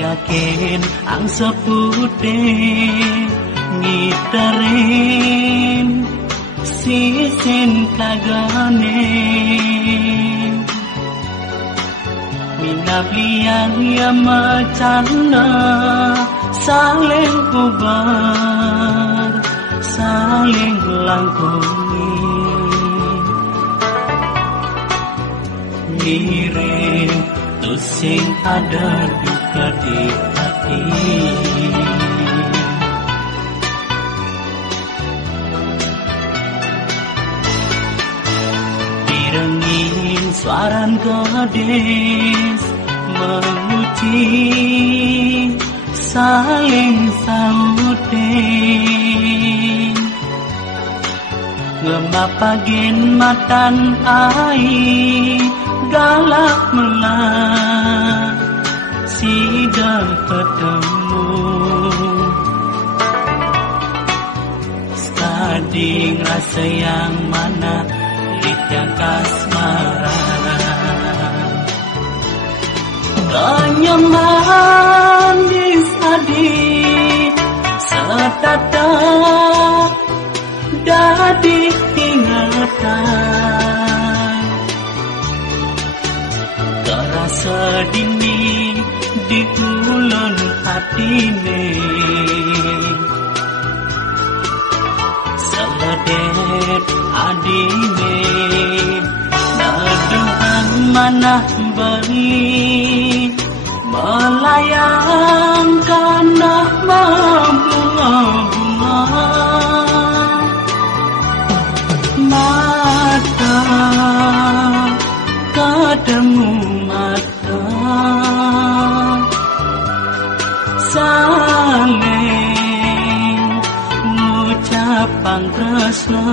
Gaken ang seputih ngiterin sisin kagane minablian ya macana saling kubar saling langkungi ngirim tusing ada duka di hati direngin suaran gadis menguci saling sautin ngemapagin matan air galak melak sidang ketemu sading rasa yang mana yang kasmaran kenyaman di sadik setata dadi ingatan terasa dini di kulon hatine seledet adine naduhan manah beri melayang kanah bunga-bunga mata ketemu mata saling ngucapang tresna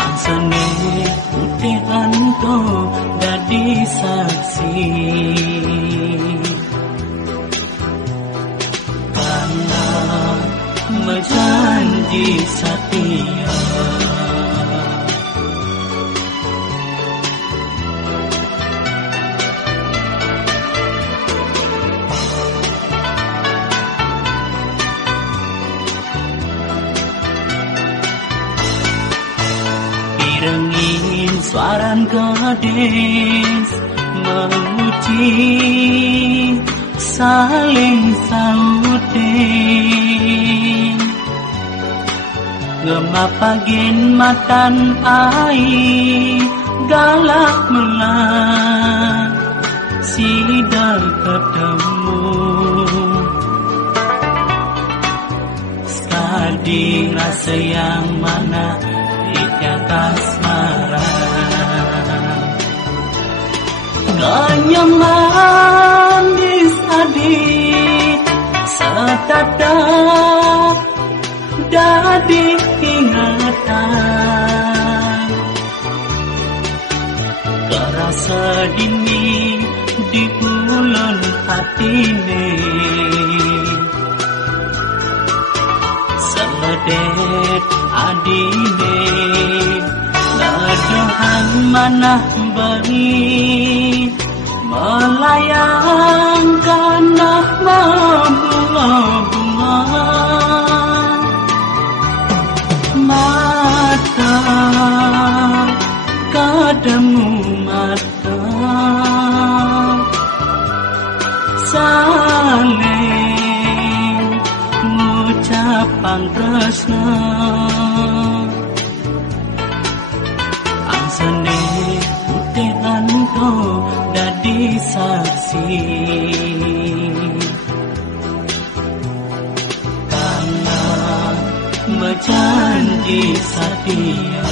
angsane putih anto dadi saksi karena menjanji setia direngin suaran gadis menguci saling sautin ngemapagin matan air galak melak sidang ketemu sekali rasa yang mana yang kasmaran kenyaman di sadik setata dadi ingatan terasa dini di bulan hatine seledet adine naduhan manah beri melayang kanah bunga-bunga mata ketemu mata saling ngucapang tresna angsane putih anto dadi saksi karena menjanji setia